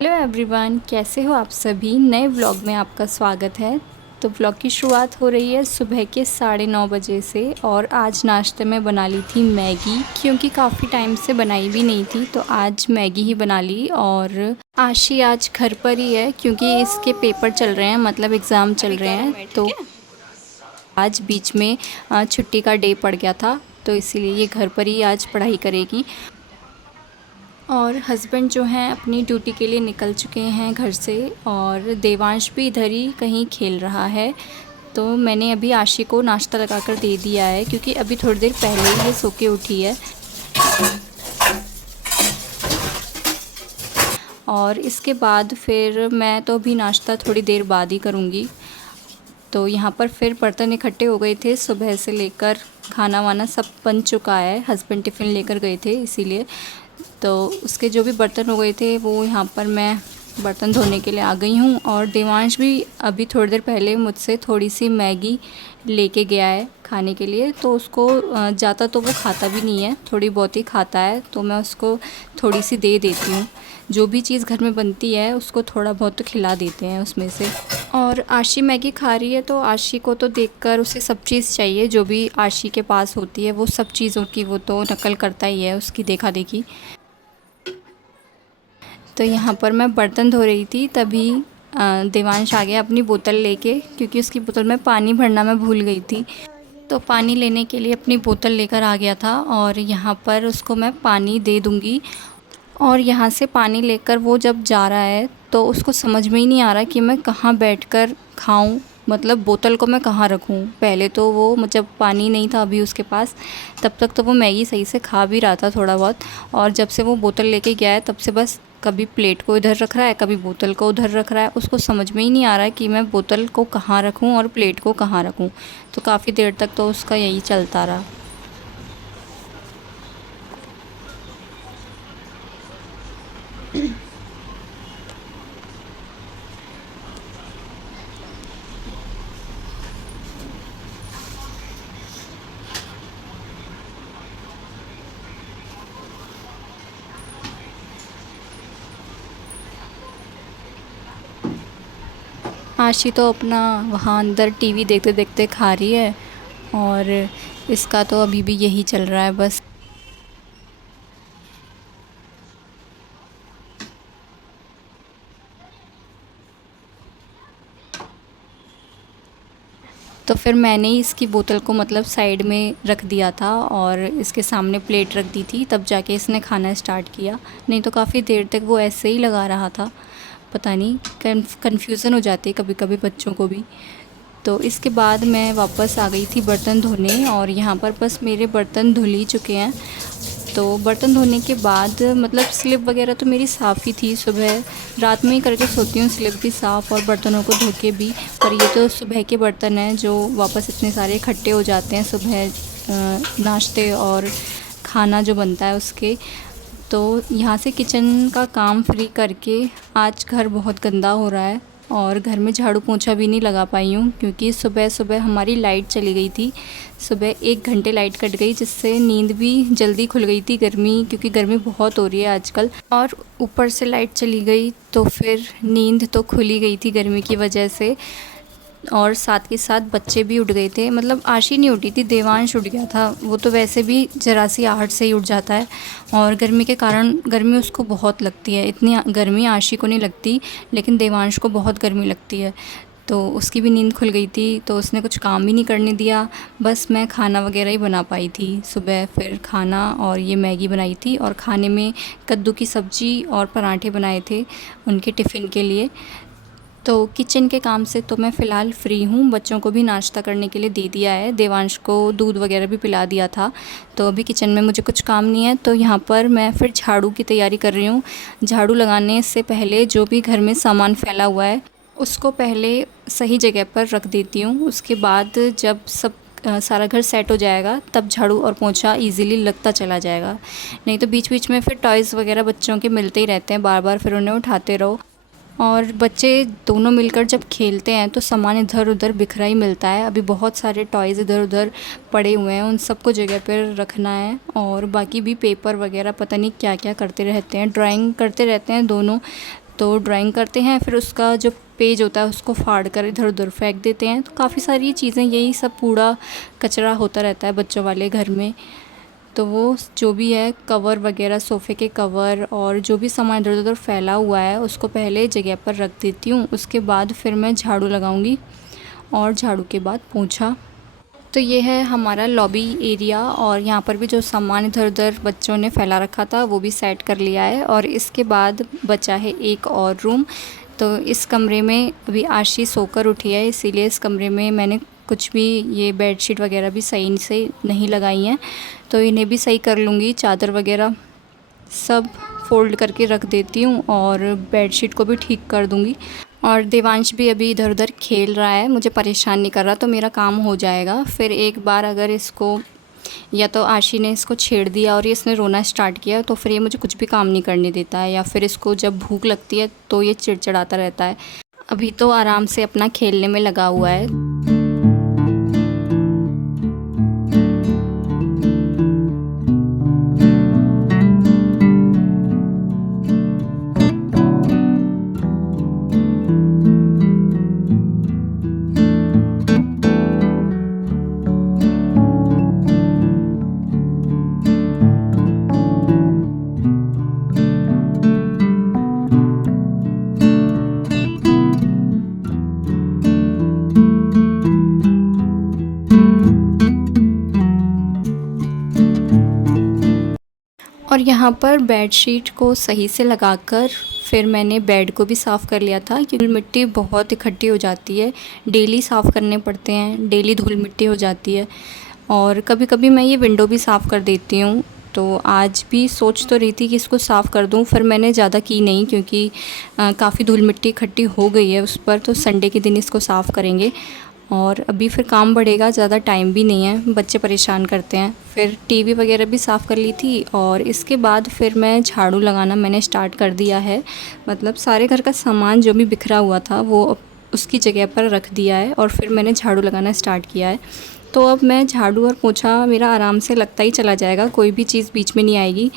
Hello everyone, कैसे हो आप सभी। नए व्लॉग में आपका स्वागत है। तो व्लॉग की शुरुआत हो रही है सुबह के 9:30 बजे से। और आज नाश्ते में बना ली थी मैगी, क्योंकि काफ़ी टाइम से बनाई भी नहीं थी, तो आज मैगी ही बना ली। और आशी आज घर पर ही है क्योंकि इसके पेपर चल रहे हैं, मतलब एग्ज़ाम चल रहे हैं। तो आज बीच में छुट्टी का डे पड़ गया था, तो इसीलिए ये घर पर ही आज पढ़ाई करेगी। और हस्बैंड जो हैं अपनी ड्यूटी के लिए निकल चुके हैं घर से, और देवांश भी इधर ही कहीं खेल रहा है। तो मैंने अभी आशी को नाश्ता लगाकर दे दिया है, क्योंकि अभी थोड़ी देर पहले ही ये सो के उठी है। और इसके बाद फिर मैं तो अभी नाश्ता थोड़ी देर बाद ही करूँगी। तो यहाँ पर फिर बर्तन इकट्ठे हो गए थे, सुबह से लेकर खाना वाना सब बन चुका है। हस्बैंड टिफ़िन लेकर गए थे इसीलिए, तो उसके जो भी बर्तन हो गए थे वो यहाँ पर मैं बर्तन धोने के लिए आ गई हूँ। और देवांश भी अभी थोड़ी देर पहले मुझसे थोड़ी सी मैगी लेके गया है खाने के लिए। तो उसको ज़्यादा तो वो खाता भी नहीं है, थोड़ी बहुत ही खाता है, तो मैं उसको थोड़ी सी दे देती हूँ। जो भी चीज़ घर में बनती है उसको थोड़ा बहुत तो खिला देते हैं उसमें से। और आशी मैगी खा रही है, तो आशी को तो देखकर उसे सब चीज़ चाहिए। जो भी आशी के पास होती है वो सब चीज़ों की वो तो नकल करता ही है, उसकी देखा देखी। तो यहाँ पर मैं बर्तन धो रही थी, तभी देवांश आ गया अपनी बोतल लेके, क्योंकि उसकी बोतल में पानी भरना मैं भूल गई थी। तो पानी लेने के लिए अपनी बोतल लेकर आ गया था, और यहाँ पर उसको मैं पानी दे दूँगी। और यहाँ से पानी लेकर वो जब जा रहा है तो उसको समझ में ही नहीं आ रहा कि मैं कहाँ बैठकर खाऊं, मतलब बोतल को मैं कहाँ रखूं। पहले तो वो जब पानी नहीं था अभी उसके पास, तब तक तो वो मैगी सही से खा भी रहा था थोड़ा बहुत। और जब से वो बोतल लेके गया है तब से बस कभी प्लेट को इधर रख रहा है, कभी बोतल को उधर रख रहा है। उसको समझ में ही नहीं आ रहा है कि मैं बोतल को कहाँ रखूँ और प्लेट को कहाँ रखूँ। तो काफ़ी देर तक तो उसका यही चलता रहा। आशी तो अपना वहाँ अंदर टीवी देखते देखते खा रही है, और इसका तो अभी भी यही चल रहा है बस। तो फिर मैंने ही इसकी बोतल को मतलब साइड में रख दिया था, और इसके सामने प्लेट रख दी थी, तब जाके इसने खाना स्टार्ट किया। नहीं तो काफ़ी देर तक वो ऐसे ही लगा रहा था। पता नहीं, कन्फ्यूज़न हो जाती है कभी कभी बच्चों को भी। तो इसके बाद मैं वापस आ गई थी बर्तन धोने, और यहाँ पर बस मेरे बर्तन धुल ही चुके हैं। तो बर्तन धोने के बाद मतलब स्लिप वगैरह तो मेरी साफ़ ही थी। सुबह रात में ही करके सोती हूँ, स्लिप भी साफ़ और बर्तनों को धो के भी। पर ये तो सुबह के बर्तन हैं जो वापस इतने सारे इकट्ठे हो जाते हैं सुबह नाश्ते और खाना जो बनता है उसके। तो यहाँ से किचन का काम फ्री करके आज घर बहुत गंदा हो रहा है, और घर में झाड़ू पोंछा भी नहीं लगा पाई हूँ, क्योंकि सुबह सुबह हमारी लाइट चली गई थी। सुबह 1 घंटे लाइट कट गई, जिससे नींद भी जल्दी खुल गई थी। गर्मी, क्योंकि गर्मी बहुत हो रही है आजकल, और ऊपर से लाइट चली गई तो फिर नींद तो खुल ही गई थी गर्मी की वजह से। और साथ के साथ बच्चे भी उठ गए थे, मतलब आशी नहीं उठी थी, देवांश उठ गया था। वो तो वैसे भी ज़रा सी आहट से ही उठ जाता है, और गर्मी के कारण गर्मी उसको बहुत लगती है। इतनी गर्मी आशी को नहीं लगती, लेकिन देवांश को बहुत गर्मी लगती है। तो उसकी भी नींद खुल गई थी, तो उसने कुछ काम भी नहीं करने दिया। बस मैं खाना वगैरह ही बना पाई थी सुबह। फिर खाना और ये मैगी बनाई थी, और खाने में कद्दू की सब्ज़ी और पराठे बनाए थे उनके टिफ़िन के लिए। तो किचन के काम से तो मैं फ़िलहाल फ्री हूँ। बच्चों को भी नाश्ता करने के लिए दे दिया है, देवांश को दूध वगैरह भी पिला दिया था। तो अभी किचन में मुझे कुछ काम नहीं है। तो यहाँ पर मैं फिर झाड़ू की तैयारी कर रही हूँ। झाड़ू लगाने से पहले जो भी घर में सामान फैला हुआ है उसको पहले सही जगह पर रख देती हूँ। उसके बाद जब सब सारा घर सेट हो जाएगा तब झाड़ू और पोंछा इजीली लगता चला जाएगा। नहीं तो बीच बीच में फिर टॉयज़ वगैरह बच्चों के मिलते ही रहते हैं, बार बार फिर उन्हें उठाते रहो। और बच्चे दोनों मिलकर जब खेलते हैं तो सामान इधर उधर बिखरा ही मिलता है। अभी बहुत सारे टॉयज़ इधर उधर पड़े हुए हैं, उन सबको जगह पर रखना है। और बाकी भी पेपर वगैरह पता नहीं क्या क्या करते रहते हैं, ड्राइंग करते रहते हैं दोनों। तो ड्राइंग करते हैं, फिर उसका जो पेज होता है उसको फाड़ कर इधर उधर फेंक देते हैं। तो काफ़ी सारी चीज़ें, यही सब कूड़ा कचरा होता रहता है बच्चों वाले घर में। तो वो जो भी है कवर वगैरह, सोफ़े के कवर और जो भी सामान इधर उधर फैला हुआ है उसको पहले जगह पर रख देती हूँ। उसके बाद फिर मैं झाड़ू लगाऊंगी और झाड़ू के बाद पोंछा। तो ये है हमारा लॉबी एरिया, और यहाँ पर भी जो सामान इधर उधर बच्चों ने फैला रखा था वो भी सेट कर लिया है। और इसके बाद बचा है एक और रूम। तो इस कमरे में अभी आशी सोकर उठी है, इसीलिए इस कमरे में मैंने कुछ भी ये बेडशीट वगैरह भी सही से नहीं लगाई हैं, तो इन्हें भी सही कर लूँगी। चादर वगैरह सब फ़ोल्ड करके रख देती हूँ और बेडशीट को भी ठीक कर दूँगी। और देवांश भी अभी इधर उधर खेल रहा है, मुझे परेशान नहीं कर रहा, तो मेरा काम हो जाएगा। फिर एक बार अगर इसको, या तो आशी ने इसको छेड़ दिया और ये इसने रोना स्टार्ट किया, तो फिर ये मुझे कुछ भी काम नहीं करने देता है। या फिर इसको जब भूख लगती है तो ये चिड़चिड़ाता रहता है। अभी तो आराम से अपना खेलने में लगा हुआ है। और यहाँ पर बेडशीट को सही से लगाकर फिर मैंने बेड को भी साफ़ कर लिया था, क्योंकि मिट्टी बहुत इकट्ठी हो जाती है, डेली साफ़ करने पड़ते हैं, डेली धूल मिट्टी हो जाती है। और कभी कभी मैं ये विंडो भी साफ़ कर देती हूँ। तो आज भी सोच तो रही थी कि इसको साफ़ कर दूँ, फिर मैंने ज़्यादा की नहीं, क्योंकि काफ़ी धूल मिट्टी इकट्ठी हो गई है उस पर। तो संडे के दिन इसको साफ़ करेंगे और अभी फिर काम बढ़ेगा, ज़्यादा टाइम भी नहीं है, बच्चे परेशान करते हैं। फिर टीवी वगैरह भी साफ़ कर ली थी और इसके बाद फिर मैं झाड़ू लगाना मैंने स्टार्ट कर दिया है। मतलब सारे घर का सामान जो भी बिखरा हुआ था वो उसकी जगह पर रख दिया है और फिर मैंने झाड़ू लगाना स्टार्ट किया है। तो अब मैं झाड़ू और पोंछा मेरा आराम से लगता ही चला जाएगा, कोई भी चीज़ बीच में नहीं आएगी।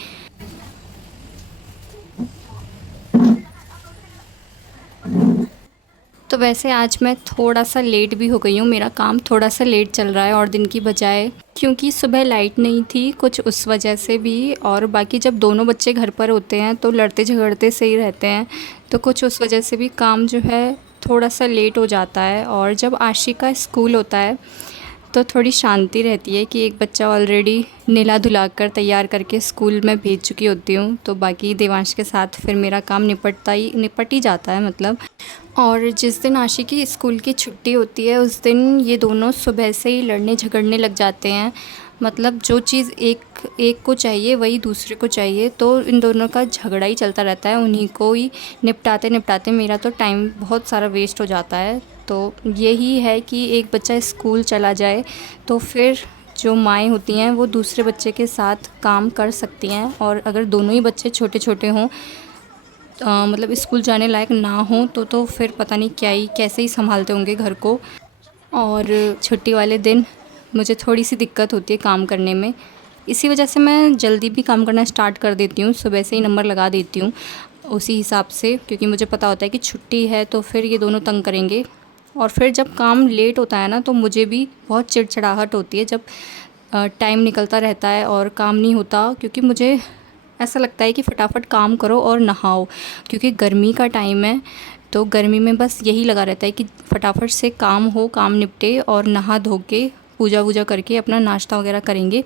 तो वैसे आज मैं थोड़ा सा लेट भी हो गई हूँ, मेरा काम थोड़ा सा लेट चल रहा है और दिन की बजाय, क्योंकि सुबह लाइट नहीं थी कुछ उस वजह से भी। और बाकी जब दोनों बच्चे घर पर होते हैं तो लड़ते झगड़ते से ही रहते हैं, तो कुछ उस वजह से भी काम जो है थोड़ा सा लेट हो जाता है। और जब आशी का स्कूल होता है तो थोड़ी शांति रहती है कि एक बच्चा ऑलरेडी नहला धुला कर तैयार करके स्कूल में भेज चुकी होती हूँ, तो बाकी देवांश के साथ फिर मेरा काम निपट ही जाता है मतलब। और जिस दिन आशी की स्कूल की छुट्टी होती है उस दिन ये दोनों सुबह से ही लड़ने झगड़ने लग जाते हैं। मतलब जो चीज़ एक को चाहिए वही दूसरे को चाहिए, तो इन दोनों का झगड़ा ही चलता रहता है। उन्हीं को ही निपटाते निपटाते मेरा तो टाइम बहुत सारा वेस्ट हो जाता है। तो यही है कि एक बच्चा स्कूल चला जाए तो फिर जो माएँ होती हैं वो दूसरे बच्चे के साथ काम कर सकती हैं। और अगर दोनों ही बच्चे छोटे छोटे हों, मतलब स्कूल जाने लायक ना हो, तो फिर पता नहीं क्या ही कैसे ही संभालते होंगे घर को। और छुट्टी वाले दिन मुझे थोड़ी सी दिक्कत होती है काम करने में, इसी वजह से मैं जल्दी भी काम करना स्टार्ट कर देती हूँ, सुबह से ही नंबर लगा देती हूँ उसी हिसाब से, क्योंकि मुझे पता होता है कि छुट्टी है तो फिर ये दोनों तंग करेंगे। और फिर जब काम लेट होता है ना तो मुझे भी बहुत चिड़चिड़ाहट होती है, जब टाइम निकलता रहता है और काम नहीं होता, क्योंकि मुझे ऐसा लगता है कि फटाफट काम करो और नहाओ, क्योंकि गर्मी का टाइम है। तो गर्मी में बस यही लगा रहता है कि फटाफट से काम हो, काम निपटे और नहा धो के पूजा वूजा करके अपना नाश्ता वगैरह करेंगे।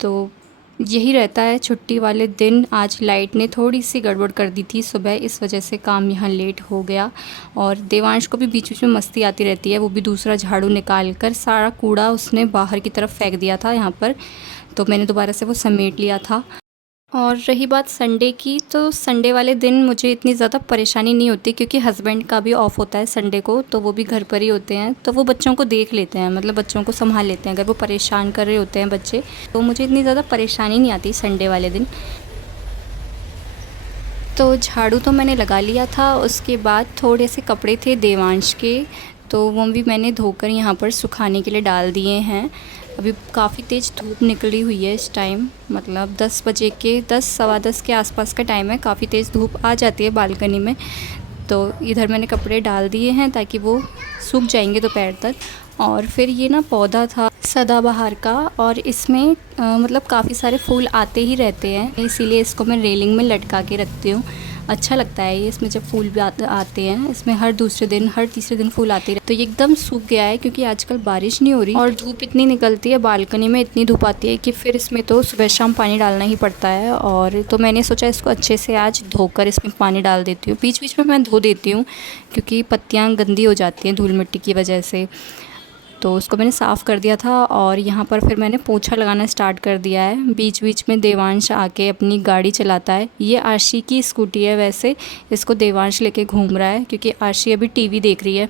तो यही रहता है छुट्टी वाले दिन। आज लाइट ने थोड़ी सी गड़बड़ कर दी थी सुबह, इस वजह से काम यहाँ लेट हो गया। और देवांश को भी बीच बीच में मस्ती आती रहती है, वो भी दूसरा झाड़ू निकाल कर सारा कूड़ा उसने बाहर की तरफ फेंक दिया था यहाँ पर, तो मैंने दोबारा से वो समेट लिया था। और रही बात संडे की, तो संडे वाले दिन मुझे इतनी ज़्यादा परेशानी नहीं होती, क्योंकि हस्बैंड का भी ऑफ़ होता है संडे को, तो वो भी घर पर ही होते हैं, तो वो बच्चों को देख लेते हैं, मतलब बच्चों को संभाल लेते हैं। अगर वो परेशान कर रहे होते हैं बच्चे तो मुझे इतनी ज़्यादा परेशानी नहीं आती संडे वाले दिन। तो झाड़ू तो मैंने लगा लिया था, उसके बाद थोड़े से कपड़े थे देवांश के, तो वो भी मैंने धोकर यहाँ पर सुखाने के लिए डाल दिए हैं। अभी काफ़ी तेज़ धूप निकली हुई है इस टाइम, मतलब 10 बजे के 10 सवा 10 के आसपास का टाइम है। काफ़ी तेज़ धूप आ जाती है बालकनी में। तो इधर मैंने कपड़े डाल दिए हैं ताकि वो सूख जाएंगे दोपहर तक। और फिर ये ना पौधा था सदाबहार का, और इसमें मतलब काफ़ी सारे फूल आते ही रहते हैं, इसीलिए इसको मैं रेलिंग में लटका के रखती हूँ। अच्छा लगता है ये, इसमें जब फूल भी आते हैं, इसमें हर दूसरे दिन हर तीसरे दिन फूल आते रहते। तो ये एकदम सूख गया है क्योंकि आजकल बारिश नहीं हो रही और धूप इतनी निकलती है, बालकनी में इतनी धूप आती है कि फिर इसमें तो सुबह शाम पानी डालना ही पड़ता है। और तो मैंने सोचा इसको अच्छे से आज धोकर इसमें पानी डाल देती हूँ। बीच बीच में मैं धो देती हूँ क्योंकि पत्तियाँ गंदी हो जाती हैं धूल मिट्टी की वजह से। तो उसको मैंने साफ़ कर दिया था और यहाँ पर फिर मैंने पोछा लगाना स्टार्ट कर दिया है। बीच बीच में देवांश आके अपनी गाड़ी चलाता है। ये आशी की स्कूटी है, वैसे इसको देवांश लेके घूम रहा है क्योंकि आशी अभी टीवी देख रही है।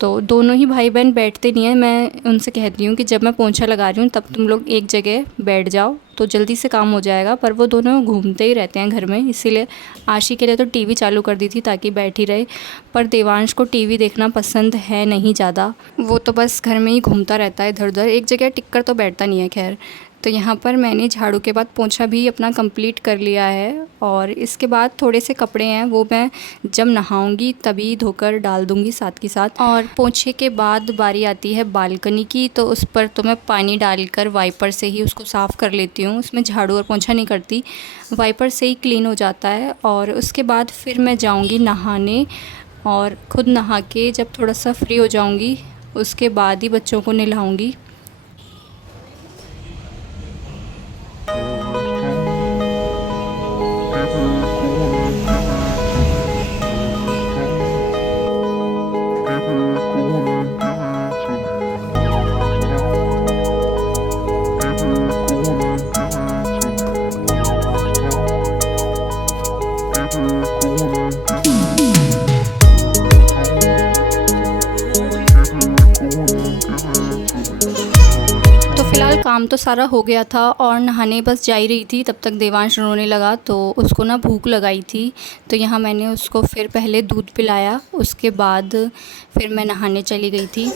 तो दोनों ही भाई बहन बैठते नहीं हैं। मैं उनसे कहती हूँ कि जब मैं पोंछा लगा रही हूँ तब तुम लोग एक जगह बैठ जाओ तो जल्दी से काम हो जाएगा, पर वो दोनों घूमते ही रहते हैं घर में। इसीलिए आशी के लिए तो टीवी चालू कर दी थी ताकि बैठी रहे, पर देवांश को टीवी देखना पसंद है नहीं ज़्यादा। वो तो बस घर में ही घूमता रहता है इधर उधर, एक जगह टिक कर तो बैठता नहीं है। खैर, तो यहाँ पर मैंने झाड़ू के बाद पोंछा भी अपना कंप्लीट कर लिया है। और इसके बाद थोड़े से कपड़े हैं वो मैं जब नहाऊंगी तभी धोकर डाल दूंगी साथ के साथ। और पोंछे के बाद बारी आती है बालकनी की, तो उस पर तो मैं पानी डालकर वाइपर से ही उसको साफ़ कर लेती हूँ। उसमें झाड़ू और पोंछा नहीं करती, वाइपर से ही क्लीन हो जाता है। और उसके बाद फिर मैं जाऊँगी नहाने, और ख़ुद नहा के जब थोड़ा सा फ्री हो जाऊँगी उसके बाद ही बच्चों को नहलाऊँगी। फ़िलहाल काम तो सारा हो गया था और नहाने बस जा ही रही थी, तब तक देवांश रोने लगा। तो उसको ना भूख लगाई थी, तो यहाँ मैंने उसको फिर पहले दूध पिलाया, उसके बाद फिर मैं नहाने चली गई थी।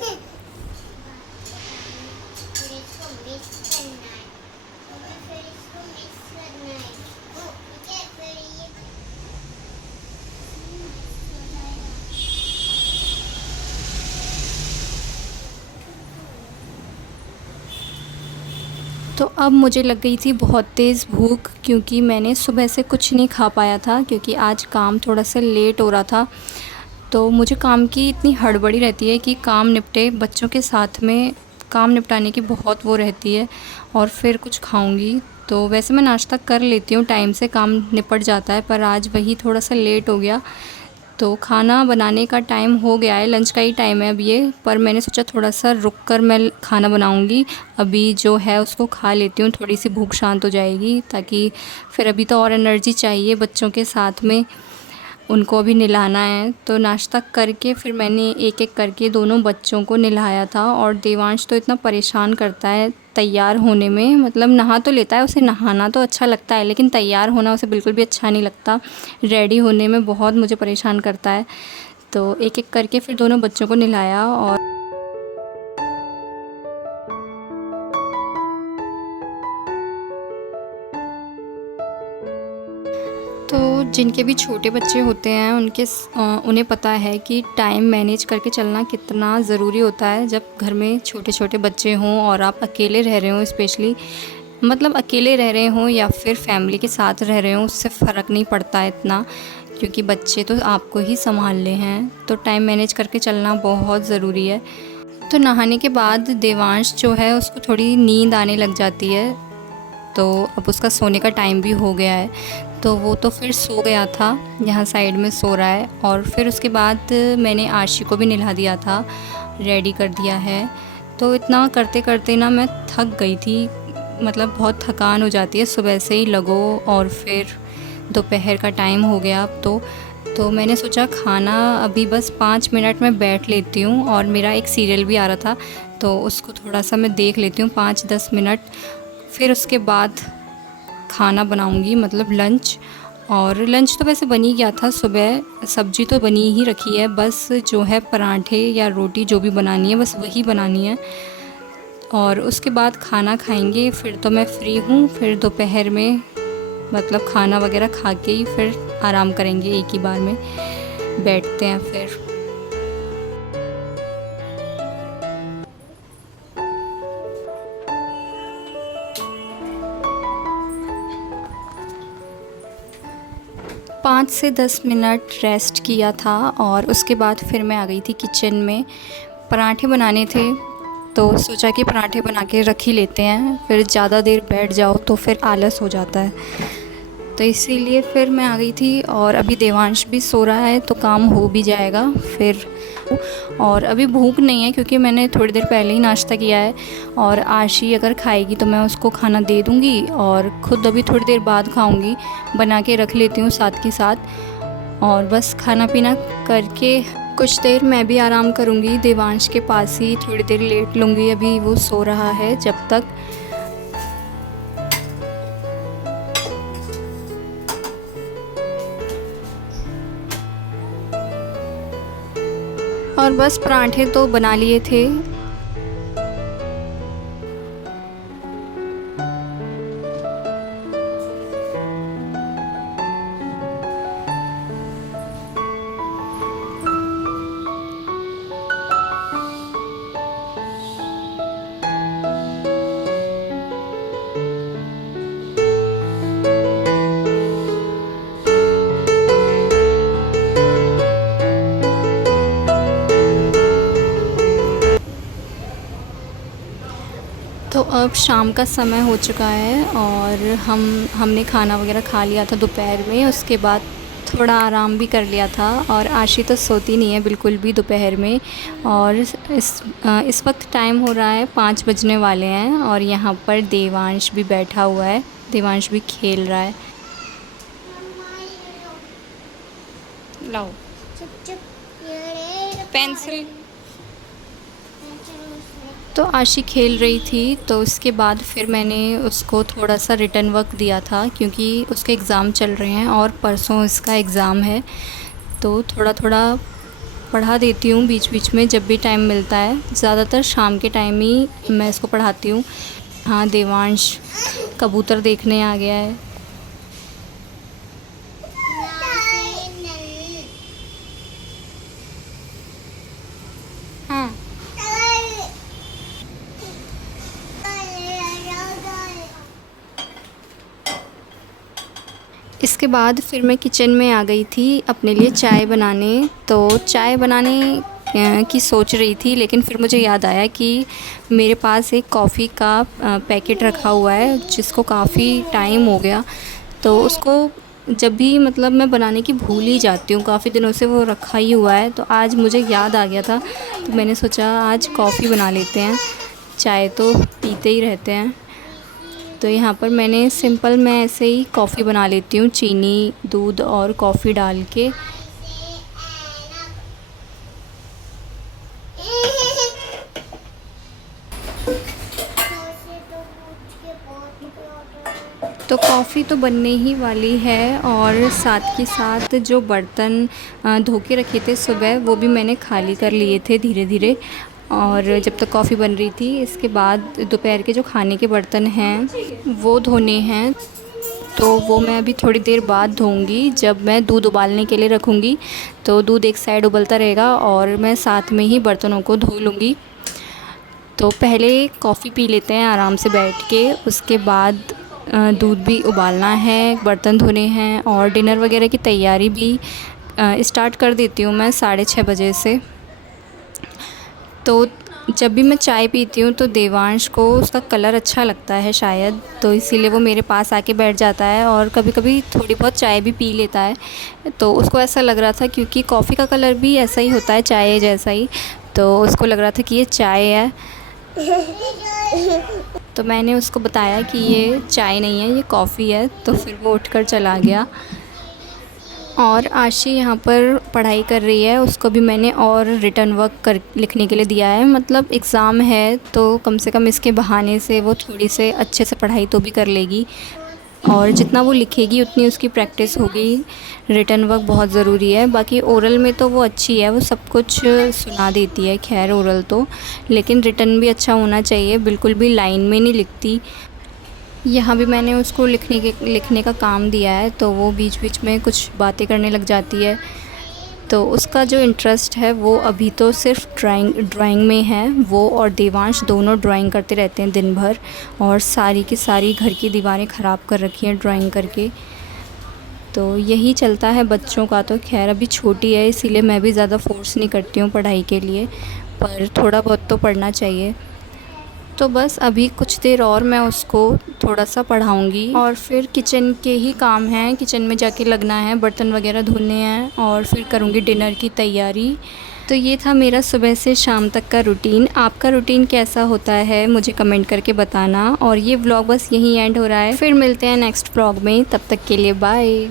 तो अब मुझे लग गई थी बहुत तेज़ भूख, क्योंकि मैंने सुबह से कुछ नहीं खा पाया था क्योंकि आज काम थोड़ा सा लेट हो रहा था। तो मुझे काम की इतनी हड़बड़ी रहती है कि काम निपटे, बच्चों के साथ में काम निपटाने की बहुत वो रहती है, और फिर कुछ खाऊंगी। तो वैसे मैं नाश्ता कर लेती हूँ, टाइम से काम निपट जाता है, पर आज वही थोड़ा सा लेट हो गया। तो खाना बनाने का टाइम हो गया है, लंच का ही टाइम है अब ये, पर मैंने सोचा थोड़ा सा रुक कर मैं खाना बनाऊंगी। अभी जो है उसको खा लेती हूँ, थोड़ी सी भूख शांत हो जाएगी, ताकि फिर अभी तो और एनर्जी चाहिए बच्चों के साथ में, उनको अभी नहलाना है। तो नाश्ता करके फिर मैंने एक एक करके दोनों बच्चों को नहलाया था। और देवांश तो इतना परेशान करता है तैयार होने में, मतलब नहा तो लेता है, उसे नहाना तो अच्छा लगता है, लेकिन तैयार होना उसे बिल्कुल भी अच्छा नहीं लगता। रेडी होने में बहुत मुझे परेशान करता है। तो एक एक करके फिर दोनों बच्चों को नहलाया। और तो जिनके भी छोटे बच्चे होते हैं उन्हें पता है कि टाइम मैनेज करके चलना कितना ज़रूरी होता है। जब घर में छोटे छोटे बच्चे हों और आप अकेले रह रहे हों, स्पेशली मतलब अकेले रह रहे हों या फिर फैमिली के साथ रह रहे हों, उससे फ़र्क नहीं पड़ता है इतना, क्योंकि बच्चे तो आपको ही संभालने हैं। तो टाइम मैनेज करके चलना बहुत ज़रूरी है। तो नहाने के बाद देवांश जो है उसको थोड़ी नींद आने लग जाती है, तो अब उसका सोने का टाइम भी हो गया है। तो वो तो फिर सो गया था, यहाँ साइड में सो रहा है। और फिर उसके बाद मैंने आशी को भी नहला दिया था, रेडी कर दिया है। तो इतना करते करते ना मैं थक गई थी, मतलब बहुत थकान हो जाती है सुबह से ही लगो, और फिर दोपहर का टाइम हो गया अब तो मैंने सोचा खाना अभी बस 5 मिनट में बैठ लेती हूँ। और मेरा एक सीरियल भी आ रहा था तो उसको थोड़ा सा मैं देख लेती हूँ 5-10 मिनट, फिर उसके बाद खाना बनाऊंगी, मतलब लंच। और लंच तो वैसे बन ही गया था, सुबह सब्जी तो बनी ही रखी है, बस जो है पराठे या रोटी जो भी बनानी है बस वही बनानी है। और उसके बाद खाना खाएंगे, फिर तो मैं फ्री हूँ। फिर दोपहर में मतलब खाना वगैरह खा के ही फिर आराम करेंगे, एक ही बार में बैठते हैं फिर। पाँच से 10 मिनट रेस्ट किया था और उसके बाद फिर मैं आ गई थी किचन में। पराठे बनाने थे तो सोचा कि पराठे बना के रख ही लेते हैं, फिर ज़्यादा देर बैठ जाओ तो फिर आलस हो जाता है। तो इसीलिए फिर मैं आ गई थी और अभी देवांश भी सो रहा है तो काम हो भी जाएगा फिर। और अभी भूख नहीं है क्योंकि मैंने थोड़ी देर पहले ही नाश्ता किया है, और आशी अगर खाएगी तो मैं उसको खाना दे दूँगी और ख़ुद अभी थोड़ी देर बाद खाऊँगी। बना के रख लेती हूँ साथ के साथ, और बस खाना पीना करके कुछ देर मैं भी आराम करूँगी। देवांश के पास ही थोड़ी देर लेट लूँगी, अभी वो सो रहा है जब तक। और बस पराठे तो बना लिए थे। तो अब शाम का समय हो चुका है और हमने खाना वगैरह खा लिया था दोपहर में। उसके बाद थोड़ा आराम भी कर लिया था, और आशी तो सोती नहीं है बिल्कुल भी दोपहर में। और इस वक्त टाइम हो रहा है 5 बजने वाले हैं, और यहाँ पर देवांश भी बैठा हुआ है। देवांश भी खेल रहा है। लाओ पेंसिल। तो आशी खेल रही थी, तो उसके बाद फिर मैंने उसको थोड़ा सा रिटर्न वर्क दिया था क्योंकि उसके एग्ज़ाम चल रहे हैं और परसों इसका एग्ज़ाम है। तो थोड़ा थोड़ा पढ़ा देती हूँ बीच बीच में जब भी टाइम मिलता है। ज़्यादातर शाम के टाइम ही मैं इसको पढ़ाती हूँ। हाँ, देवांश कबूतर देखने आ गया है। हाँ, इसके बाद फिर मैं किचन में आ गई थी अपने लिए चाय बनाने। तो चाय बनाने की सोच रही थी, लेकिन फिर मुझे याद आया कि मेरे पास एक कॉफ़ी का पैकेट रखा हुआ है जिसको काफ़ी टाइम हो गया। तो उसको जब भी मतलब मैं बनाने की भूल ही जाती हूँ, काफ़ी दिनों से वो रखा ही हुआ है। तो आज मुझे याद आ गया था, तो मैंने सोचा आज कॉफ़ी बना लेते हैं, चाय तो पीते ही रहते हैं। तो यहाँ पर मैंने सिंपल मैं ऐसे ही कॉफ़ी बना लेती हूँ, चीनी, दूध और कॉफ़ी डाल के। तो कॉफ़ी तो बनने ही वाली है, और साथ के साथ जो बर्तन धो के रखे थे सुबह वो भी मैंने खाली कर लिए थे धीरे धीरे। और जब तक कॉफ़ी बन रही थी, इसके बाद दोपहर के जो खाने के बर्तन हैं वो धोने हैं। तो वो मैं अभी थोड़ी देर बाद धोऊंगी, जब मैं दूध उबालने के लिए रखूँगी। तो दूध एक साइड उबलता रहेगा और मैं साथ में ही बर्तनों को धो लूँगी। तो पहले कॉफ़ी पी लेते हैं आराम से बैठ के, उसके बाद दूध भी उबालना है, बर्तन धोने हैं, और डिनर वगैरह की तैयारी भी स्टार्ट कर देती हूँ मैं 6:30 बजे से। तो जब भी मैं चाय पीती हूँ तो देवांश को उसका कलर अच्छा लगता है शायद, तो इसीलिए वो मेरे पास आके बैठ जाता है और कभी कभी थोड़ी बहुत चाय भी पी लेता है। तो उसको ऐसा लग रहा था क्योंकि कॉफ़ी का कलर भी ऐसा ही होता है चाय जैसा ही, तो उसको लग रहा था कि ये चाय है। तो मैंने उसको बताया कि ये चाय नहीं है, ये कॉफ़ी है। तो फिर वो उठकर चला गया। और आशी यहाँ पर पढ़ाई कर रही है, उसको भी मैंने और रिटर्न वर्क कर लिखने के लिए दिया है। मतलब एग्ज़ाम है तो कम से कम इसके बहाने से वो थोड़ी से अच्छे से पढ़ाई तो भी कर लेगी। और जितना वो लिखेगी उतनी उसकी प्रैक्टिस होगी। रिटन वर्क बहुत ज़रूरी है। बाकी ओरल में तो वो अच्छी है, वो सब कुछ सुना देती है, खैर ओरल तो, लेकिन रिटन भी अच्छा होना चाहिए, बिल्कुल भी लाइन में नहीं लिखती। यहाँ भी मैंने उसको लिखने का काम दिया है, तो वो बीच बीच में कुछ बातें करने लग जाती है। तो उसका जो इंटरेस्ट है वो अभी तो सिर्फ ड्राइंग में है। वो और देवांश दोनों ड्राइंग करते रहते हैं दिन भर, और सारी की सारी घर की दीवारें ख़राब कर रखी हैं ड्राइंग करके। तो यही चलता है बच्चों का। तो खैर अभी छोटी है, इसीलिए मैं भी ज़्यादा फ़ोर्स नहीं करती हूँ पढ़ाई के लिए, पर थोड़ा बहुत तो पढ़ना चाहिए। तो बस अभी कुछ देर और मैं उसको थोड़ा सा पढ़ाऊँगी, और फिर किचन के ही काम हैं, किचन में जाके लगना है, बर्तन वगैरह धुलने हैं, और फिर करूँगी डिनर की तैयारी। तो ये था मेरा सुबह से शाम तक का रूटीन। आपका रूटीन कैसा होता है मुझे कमेंट करके बताना। और ये व्लॉग बस यहीं एंड हो रहा है, फिर मिलते हैं नेक्स्ट व्लॉग में, तब तक के लिए बाय।